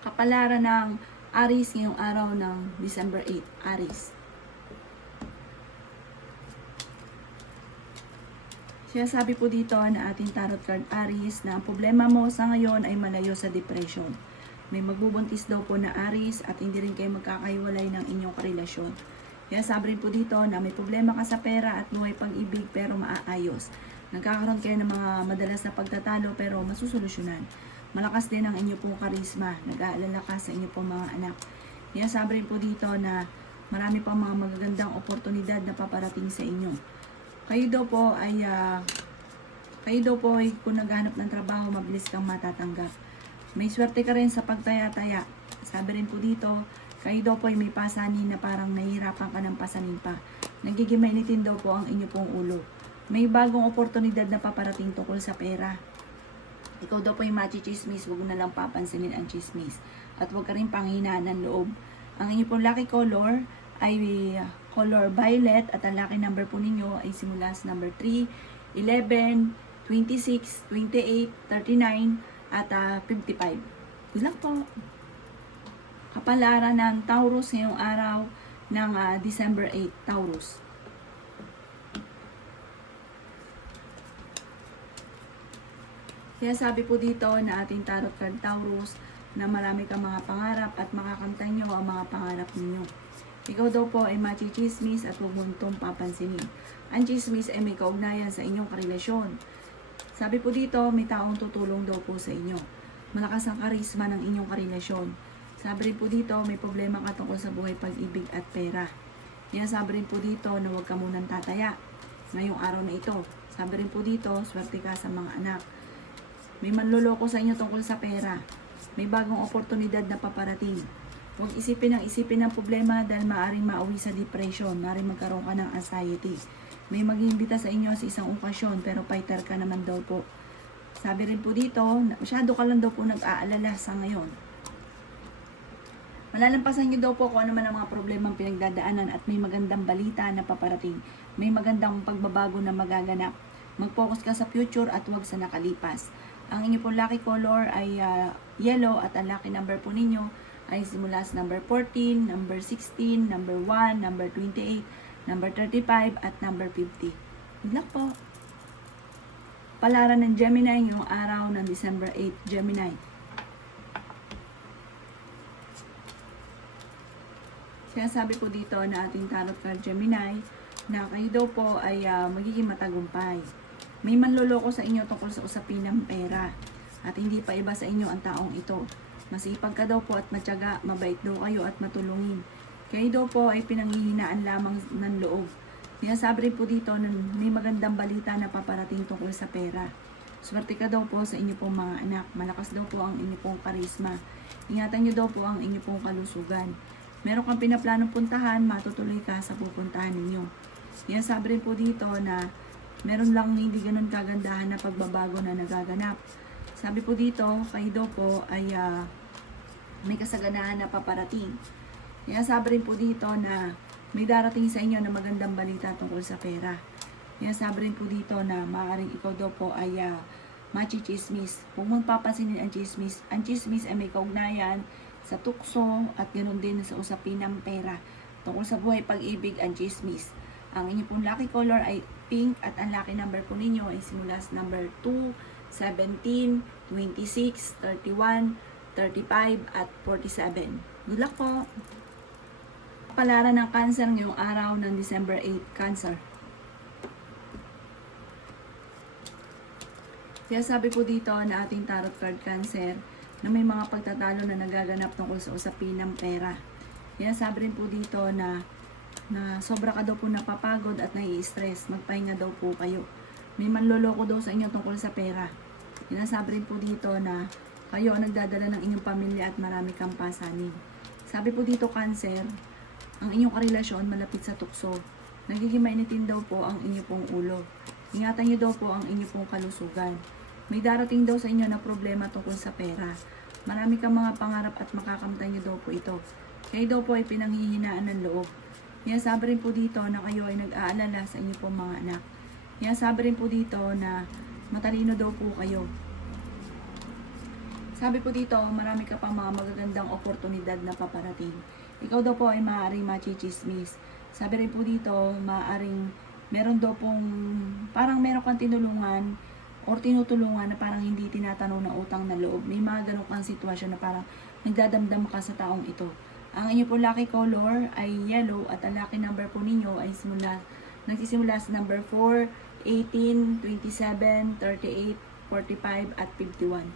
Kapalaran ng Aries ngayong araw ng December 8, Aries. Sinasabi po dito na ating tarot card Aries na ang problema mo sa ngayon ay malayo sa depression. May magbubuntis daw po na Aries at hindi rin kayo magkakahiwalay ng inyong karelasyon. Sinasabi rin po dito na may problema ka sa pera at buhay pag-ibig pero maaayos. Nagkakaroon kayo ng mga madalas na pagtatalo pero masusolusyonan. Malakas din ang inyo pong karisma. Nag-aalala ka sa inyo pong mga anak. Sinasabi rin po dito na marami pang mga magagandang oportunidad na paparating sa inyo. Kayo daw po ay kung naghahanap ng trabaho, mabilis kang matatanggap. May swerte ka rin sa pagtaya-taya. Sabi rin po dito, kayo daw po ay may pasanin na parang nahihirapan ka ng pasanin pa. Nagiging mainitin daw po ang inyo pong ulo. May bagong oportunidad na paparating tungkol sa pera. Ikaw daw po yung machi-chismis, huwag na lang papansinin ang chismis. At huwag ka rin panghinaan ng loob. Ang inyo pong lucky color ay color violet at ang lucky number po ninyo ay simula sa number 3, 11, 26, 28, 39 at 55. Good luck po. Kapalaran ng Taurus ngayong araw ng December 8, Taurus. Kaya sabi po dito na ating tarot card Taurus na marami kang mga pangarap at makakamtan nyo ang mga pangarap ninyo. Ikaw daw po ay machi-chismis at huwag mong itong papansinin. Ang chismis ay may kaugnayan sa inyong karelasyon. Sabi po dito, may taong tutulong daw po sa inyo. Malakas ang karisma ng inyong karelasyon. Sabi rin po dito, may problema ka tungkol sa buhay pag-ibig at pera. Yan sabi rin po dito na huwag ka munang tataya ngayong araw na ito. Sabi rin po dito, swerte ka sa mga anak. May manloloko sa inyo tungkol sa pera. May bagong oportunidad na paparating. Huwag isipin ng problema dahil maaaring mauwi sa depression, maaaring magkaroon ka ng anxiety. May mag-iimbita sa inyo sa isang okasyon pero fighter ka naman daw po. Sabi rin po dito, masyado ka lang daw po nag-aalala sa ngayon. Malalampasan nyo daw po kung ano man ang mga problemang pinagdadaanan at may magandang balita na paparating. May magandang pagbabago na magaganap. Mag-focus ka sa future at huwag sa nakalipas. Ang inyo pong lucky color ay yellow at ang lucky number po ninyo ay simula sa number 14, number 16, number 1, number 28, number 35 at number 50. Good luck po! Palaran ng Gemini ngayong araw ng December 8, Gemini. Sinasabi po dito na ating tarot card Gemini na kayo daw po ay magiging matagumpay. May manloloko sa inyo tungkol sa usapin ng pera at hindi pa iba sa inyo ang taong ito. Masipag ka daw po at matyaga, mabait daw kayo at matulungin. Kayo daw po ay pinanghihinaan lamang ng loob. Sinasabi rin po dito na may magandang balita na paparating tungkol sa pera. Swerte ka daw po sa inyo pong mga anak. Malakas daw po ang inyo pong karisma. Ingatan nyo daw po ang inyo pong kalusugan. Meron kang pinaplanong puntahan, matutuloy ka sa pupuntahan ninyo. Sinasabi rin po dito na meron lang hindi ganun kagandahan na pagbabago na nagaganap. Sabi po dito, kayo daw po ay may kasaganahan na paparating. Kaya sabi rin po dito na may darating sa inyo na magandang balita tungkol sa pera. Kaya sabi rin po dito na maaaring ikaw daw po ay machi-chismis. Huwag mong papansinin ang chismis. Ang chismis ay may kaugnayan sa tukso at ganoon din sa usapin ng pera. Tungkol sa buhay pag-ibig ang chismis. Ang inyo pong lucky color ay pink at ang lucky number po ninyo ay simula sa number 2, 17, 26, 31, 35 at 47. Good luck po! Palaran ng Cancer ngayong araw ng December 8, Cancer. Kaya sabi po dito na ating tarot card Cancer na may mga pagtatalo na nagaganap tungkol sa usapin ng pera. Kaya sabi rin po dito na sobra ka daw po napapagod at nai-stress, magpahinga daw po kayo. May manloloko daw sa inyo tungkol sa pera. Sinasabi rin po dito na kayo ang nagdadala ng inyong pamilya at marami kang pasanin. Sabi po dito Cancer, ang inyong karelasyon malapit sa tukso. Nagiging mainitin daw po ang inyong pong ulo. Ingatan nyo daw po ang inyong pong kalusugan. May darating daw sa inyo na problema tungkol sa pera. Marami kang mga pangarap at makakamtan nyo daw po ito. Kayo daw po ay pinanghihinaan ng loob. Kaya sabi rin po dito na kayo ay nag-aalala sa inyo pong mga anak. Kaya sabi rin po dito na matalino daw po kayo. Sabi po dito, marami ka pang mga magagandang oportunidad na paparating. Ikaw daw po ay maaaring machichismis. Sabi rin po dito, maaaring meron daw pong, parang meron kang tinulungan or tinutulungan na parang hindi tinatanong na utang na loob. May mga ganun kang sitwasyon na parang nagdadamdam ka sa taong ito. Ang inyo po lucky color ay yellow at ang lucky number po ninyo ay nagsisimula sa number 4, 18, 27, 38, 45 at 51.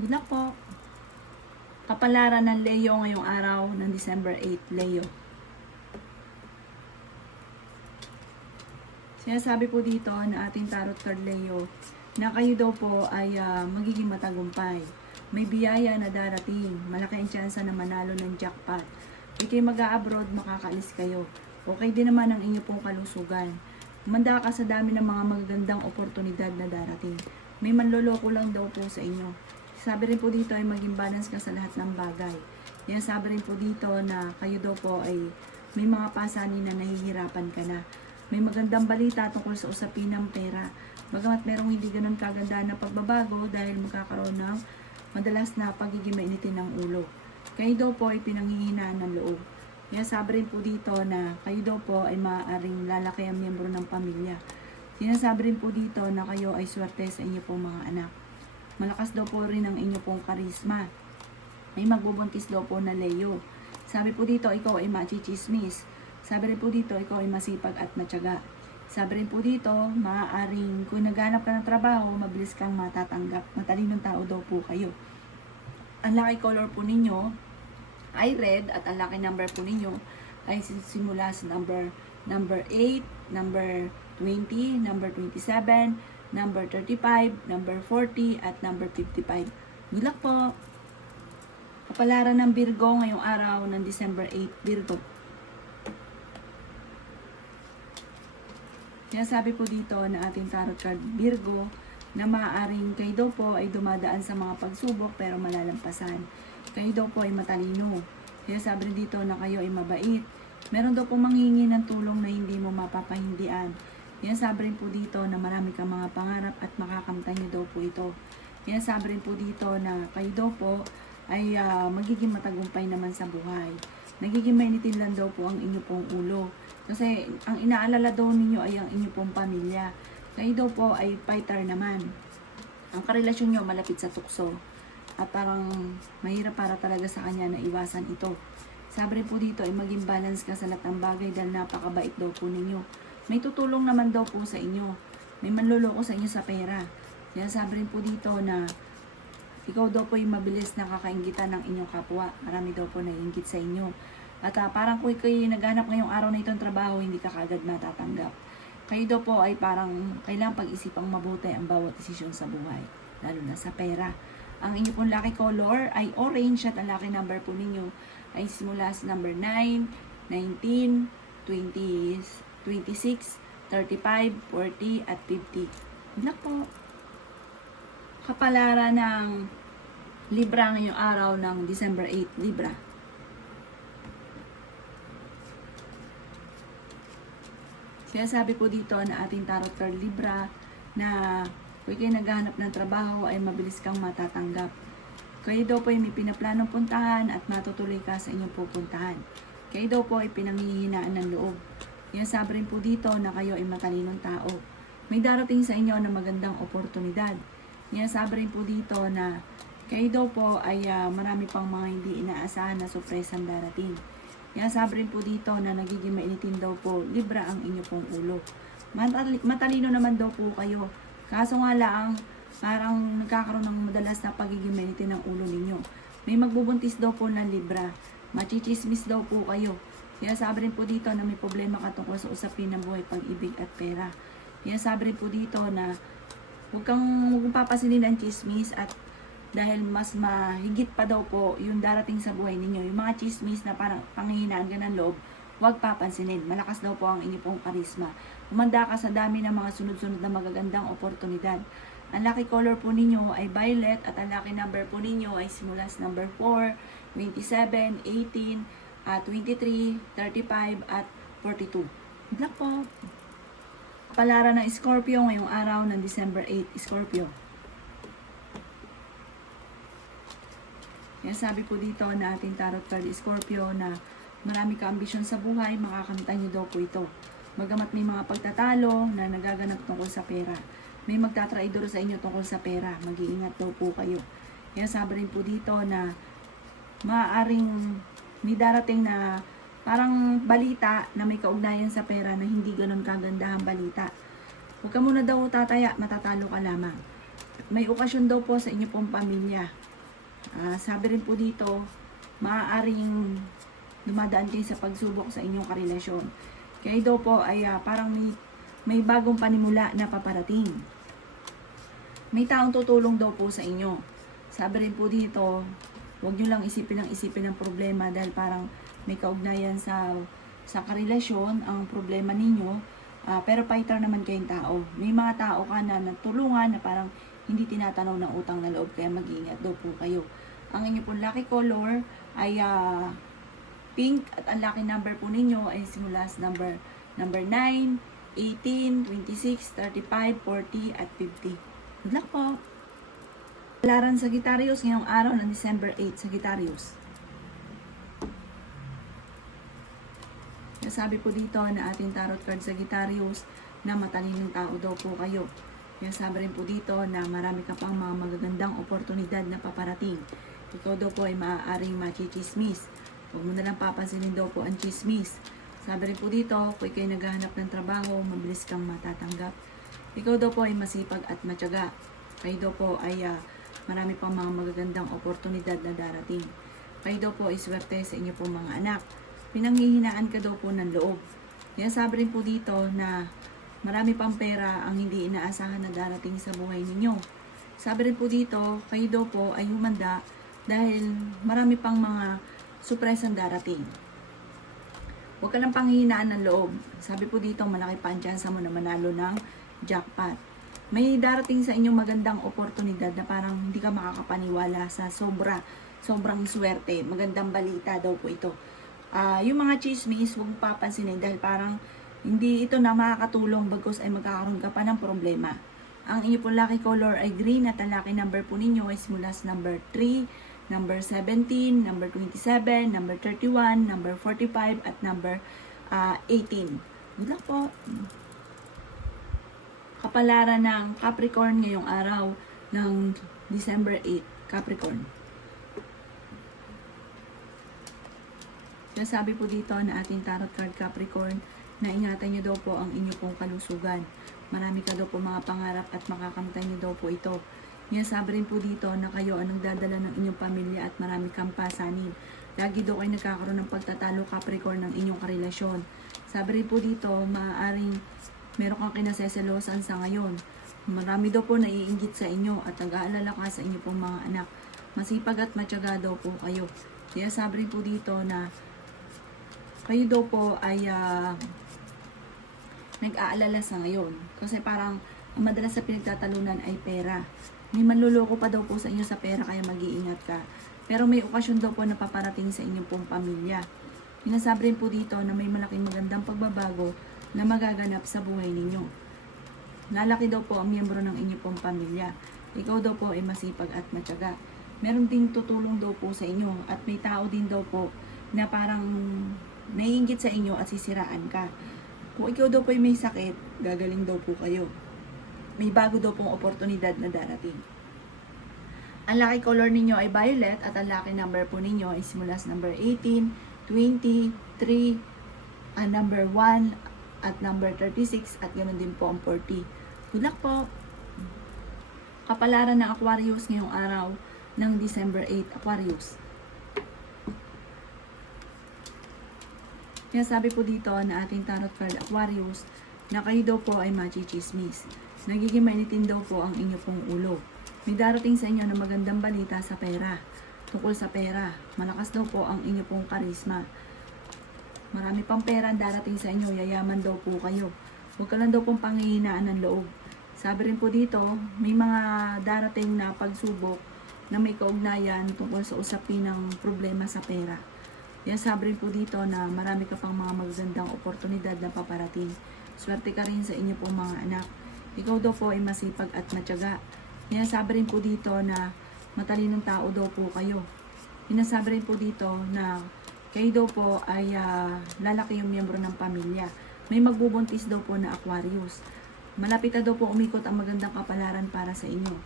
Good luck po! Kapalaran ng Leo ngayong araw ng December 8, Leo. Sinasabi po dito na ating tarot card Leo na kayo daw po ay magiging matagumpay. May biyaya na darating. Malaki ang tsansa na manalo ng jackpot. Kung kayo mag-a-abroad, makakaalis kayo. Okay din naman ang inyo pong kalusugan. Manda ka sa dami ng mga magagandang oportunidad na darating. May manloloko lang daw po sa inyo. Sabi rin po dito ay maging balance ka sa lahat ng bagay. Yan sabi rin po dito na kayo daw po ay may mga pasanin na nahihirapan ka na. May magandang balita tungkol sa usapin ng pera. Bagamat merong hindi ganun kaganda na pagbabago dahil magkakaroon ng madalas na pagiging mainitin ng ulo. Kayo daw po ay pinanghihinaan ng loob. Yan sabi rin po dito na kayo daw po ay maaaring lalaki ang miyembro ng pamilya. Sinasabi rin po dito na kayo ay swerte sa inyo pong mga anak. Malakas daw po rin ang inyo pong karisma. May magbubuntis daw po na Leo. Sabi po dito, ikaw ay machichismis. Sabi rin po dito, ikaw ay masipag at matyaga. Sabi rin po dito, maaaring kung naghanap ka ng trabaho, mabilis kang matatanggap. Matalinong tao daw po kayo. Ang lucky color po ninyo ay red at ang lucky number po ninyo ay simula sa number 8, number 20, number 27, number 35, number 40, at number 55. Good luck po! Kapalaran ng Virgo ngayong araw ng December 8, Virgo. Kaya sabi po dito na ating tarot card Virgo na maaaring kayo daw po ay dumadaan sa mga pagsubok pero malalampasan. Kayo daw po ay matalino. Kaya sabi rin dito na kayo ay mabait. Meron daw po manghingi ng tulong na hindi mo mapapahindian. Yan sabi rin po dito na marami kang mga pangarap at makakamtan niyo daw po ito. Yan sabi rin po dito na kayo daw po ay magiging matagumpay naman sa buhay. Nagiging mainitin lang daw po ang inyo pong ulo. Kasi ang inaalala daw ninyo ay ang inyo pong pamilya. Kayo daw po ay fighter naman. Ang karelasyon nyo malapit sa tukso. At parang mahirap para talaga sa kanya na iwasan ito. Sabi rin po dito ay maging balance ka sa lahat ng bagay dahil napakabait daw po ninyo. May tutulong naman daw po sa inyo. May manloloko sa inyo sa pera. Kaya sabi rin po dito na ikaw daw po yung mabilis na kakaingitan ng inyong kapwa. Marami daw po naiingit sa inyo. At parang kung kayo naghanap ngayong araw na itong trabaho, hindi ka kagad matatanggap. Kayo daw po ay parang kailangang pag-isipang mabuti ang bawat desisyon sa buhay. Lalo na sa pera. Ang inyo pong lucky color ay orange at ang lucky number po ninyo ay simula sa number 9, 19, 20, 26, 35, 40, at 50. Good luck po! Kapalaran ng Libra ngayong araw ng December 8, Libra. Kaya sabi po dito na ating tarot card Libra na kung kayo naghahanap ng trabaho ay mabilis kang matatanggap. Kayo daw po ay may pinaplanong puntahan at matutuloy ka sa inyong pupuntahan. Kayo daw po ay pinanghihinaan ng loob. Yan sabi rin po dito na kayo ay matalinong tao. May darating sa inyo na magandang oportunidad. Yan sabi rin po dito na kayo daw po ay marami pang mga hindi inaasahan na surpresang darating. Yan sabi rin po dito na nagiging mainitin daw po Libra ang inyo pong ulo. Matalino naman daw po kayo. Kaso nga lang, parang nagkakaroon ng madalas na pagiging mainitin ng ulo ninyo. May magbubuntis daw po ng Libra. Machichismis daw po kayo. Kaya sabi rin po dito na may problema ka tungkol sa usapin ng buhay, pag-ibig at pera. Kaya sabi rin po dito na huwag kang papasinin ang chismis at dahil mas mahigit pa daw po yung darating sa buhay ninyo. Yung mga chismis na parang panghihinaan ka ng loob, huwag papansinin. Malakas daw po ang inyo pong karisma. Umanda ka sa dami ng mga sunod-sunod na magagandang oportunidad. Ang lucky color po ninyo ay violet at ang lucky number po ninyo ay simula sa number 4, 27, 18, 23, 35, at 42. Good luck po! Kapalaran ng Scorpio ngayong araw ng December 8, Scorpio. Kaya sabi po dito na ating tarot card Scorpio na marami ka ambisyon sa buhay, makakamtan niyo daw po ito. Bagamat may mga pagtatalo na nagaganap tungkol sa pera, may magtatraidor sa inyo tungkol sa pera, mag-iingat daw po kayo. Kaya sabi rin po dito na maaaring may darating na parang balita na may kaugnayan sa pera na hindi ganun kagandahang balita. Huwag ka muna daw tataya, matatalo ka lamang. May okasyon daw po sa inyo pong pamilya. Sabi rin po dito, maaaring dumadaan kayo sa pagsubok sa inyong karelasyon. Kaya daw po ay parang may bagong panimula na paparating. May taong tutulong daw po sa inyo. Sabi rin po dito, huwag nyo lang isipin ng problema dahil parang may kaugnayan sa karelasyon ang problema ninyo. Pero fighter naman kayong tao. May mga tao ka na natulungan na parang hindi tinatanaw ng utang na loob, kaya mag-iingat daw po kayo. Ang inyo pong lucky color ay pink at ang lucky number po ninyo ay simula sa number 9, 18, 26, 35, 40 at 50. Good luck po! Palaran Sagittarius ngayong araw ng December 8, Sagittarius. Sabi po dito na ating tarot card Sagittarius na matalinong tao daw po kayo. Kaya sabi rin po dito na marami ka pang mga magagandang oportunidad na paparating. Ikaw daw po ay maaaring machichismis. Huwag mo na lang papansinin daw po ang chismis. Sabi rin po dito, kung ikaw'y naghahanap ng trabaho, mabilis kang matatanggap. Ikaw daw po ay masipag at matyaga. Kayo daw po ay marami pang mga magagandang oportunidad na darating. Kayo daw po ay swerte sa inyo pong mga anak. Pinanghihinaan ka daw po ng loob. Kaya sabi rin po dito na marami pang pera ang hindi inaasahan na darating sa buhay ninyo. Sabi rin po dito, kayo daw po ay humanda dahil marami pang mga supresang darating. Huwag ka lang panghihinaan ng loob. Sabi po dito, malaki pa ang tsansa mo na manalo ng jackpot. May darating sa inyong magandang oportunidad na parang hindi ka makakapaniwala sa sobrang swerte. Magandang balita daw po ito. Yung mga chismis, huwag papansinin dahil parang hindi ito na makakatulong bagkus ay magkakaroon ka pa ng problema. Ang inyo pong lucky color ay green at ang lucky number po ninyo ay simula sa number 3, number 17, number 27, number 31, number 45 at number 18. Good luck po! Kapalaran ng Capricorn ngayong araw ng December 8, Capricorn. Sabi po dito na ating tarot card Capricorn na ingatan nyo daw po ang inyo pong kalusugan. Marami ka daw po mga pangarap at makakamtan nyo daw po ito. Sabi rin po dito na kayo ang nagdadala ng inyong pamilya at marami kang pasanin. Lagi daw kayo nagkakaroon ng pagtatalo Capricorn ng inyong karelasyon. Sabi rin po dito, maaaring meron kang kinaseselosan sa ngayon. Marami daw po naiinggit sa inyo at nag-aalala ka sa inyo pong mga anak. Masipag at matyaga daw po kayo. Kaya sabi rin po dito na kayo daw po ay nag-aalala sa ngayon. Kasi parang ang madalas sa pinagtatalunan ay pera. May manluloko pa daw po sa inyo sa pera kaya mag-iingat ka. Pero may okasyon daw po na paparating sa inyong pong pamilya. Sinasabi rin po dito na may malaking magandang pagbabago na magaganap sa buhay ninyo. Lalaki daw po ang miyembro ng inyong pong pamilya. Ikaw daw po ay masipag at matyaga. Meron ding tutulong daw po sa inyo at may tao din daw po na parang naiinggit sa inyo at sisiraan ka. Kung ikaw daw po ay may sakit, gagaling daw po kayo. May bago daw pong oportunidad na darating. Ang lucky color ninyo ay violet at ang lucky number po ninyo ay simula sa number 18, 20, 3, number 1 at number 36 at ganoon din po ang 40. Good luck po! Kapalaran ng Aquarius ngayong araw ng December 8, Aquarius. Kaya sabi po dito na ating tarot card Aquarius na kayo daw po ay machichismis. Nagiging mainitin daw po ang inyo pong ulo. May darating sa inyo na magandang balita sa pera. Tungkol sa pera, malakas daw po ang inyo pong karisma. Marami pang pera ang darating sa inyo, yayaman daw po kayo. Huwag ka lang daw pong panghihinaan ng loob. Sabi rin po dito, may mga darating na pagsubok na may kaugnayan tungkol sa usapin ng problema sa pera. Yan sabi rin po dito na marami ka pang mga magagandang oportunidad na paparating. Swerte ka rin sa inyo pong mga anak. Ikaw daw po ay masipag at matyaga. Yan sabi rin po dito na matalinong tao daw po kayo. Sinasabi rin po dito na kayo daw po ay lalaki yung miyembro ng pamilya. May magbubuntis daw po na Aquarius. Malapit na daw po umikot ang magandang kapalaran para sa inyo.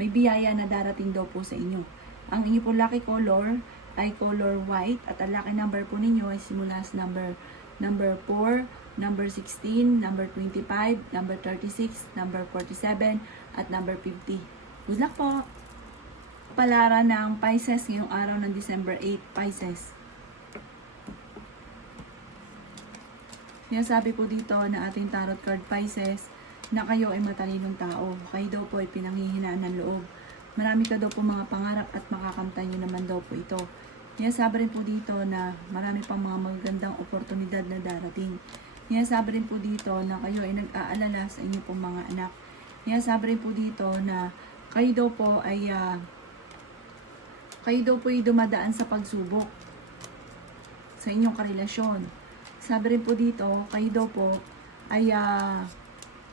May biyaya na darating daw po sa inyo. Ang inyo po lucky color ay color white at ang lucky number po ninyo ay simula sa number 4, number 16, number 25, number 36, number 47, at number 50. Good luck po! Palaran ng Pisces ngayong araw ng December 8, Pisces. Sinasabi po dito na ating tarot card Pisces na kayo ay matalinong tao. Kayo daw po ay pinanghihinaan ng loob. Marami ka daw po mga pangarap at makakamtan nyo naman daw po ito. Sinasabi rin po dito na marami pang mga magagandang oportunidad na darating. Sinasabi rin po dito na kayo ay nag-aalala sa inyong pong mga anak. Sinasabi rin po dito na kayo daw po ay dumadaan sa pagsubok sa inyong karelasyon. Sabi rin po dito, kayo daw po ay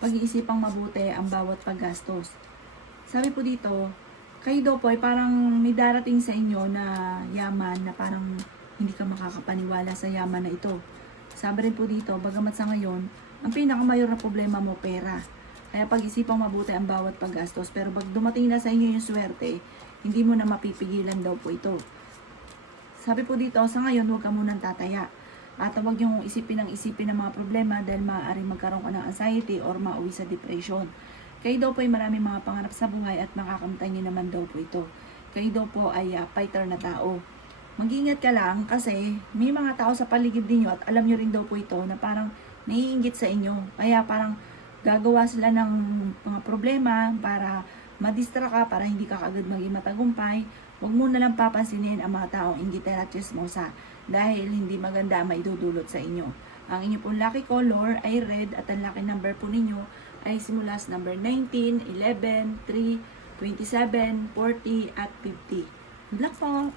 pag-iisipang mabuti ang bawat paggastos. Sabi po dito, kayo daw po ay parang may darating sa inyo na yaman na parang hindi ka makakapaniwala sa yaman na ito. Sabi rin po dito, bagamat sa ngayon, ang pinakamayor na problema mo, pera. Kaya pag-isipang mabuti ang bawat paggastos. Pero pag dumating na sa inyo yung swerte, hindi mo na mapipigilan daw po ito. Sabi po dito, sa ngayon, huwag ka munang tataya. At huwag yung isipin ng mga problema dahil maaaring magkaroon ka ng anxiety or mauwi sa depression. Kayo daw po ay maraming mga pangarap sa buhay at makakamtan nyo naman daw po ito. Kayo daw po ay fighter na tao. Mag-ingat ka lang kasi may mga tao sa paligid ninyo at alam nyo rin daw po ito na parang naiinggit sa inyo. Kaya parang gagawa sila ng mga problema para madistra ka, para hindi ka kaagad maging matagumpay. Huwag mo na lang papansinin ang mga taong inggitera at chismosa dahil hindi maganda maidudulot sa inyo. Ang inyo pong lucky color ay red at ang lucky number po ninyo ay simula sa number 19, 11, 3, 27, 40 at 50. Good luck po!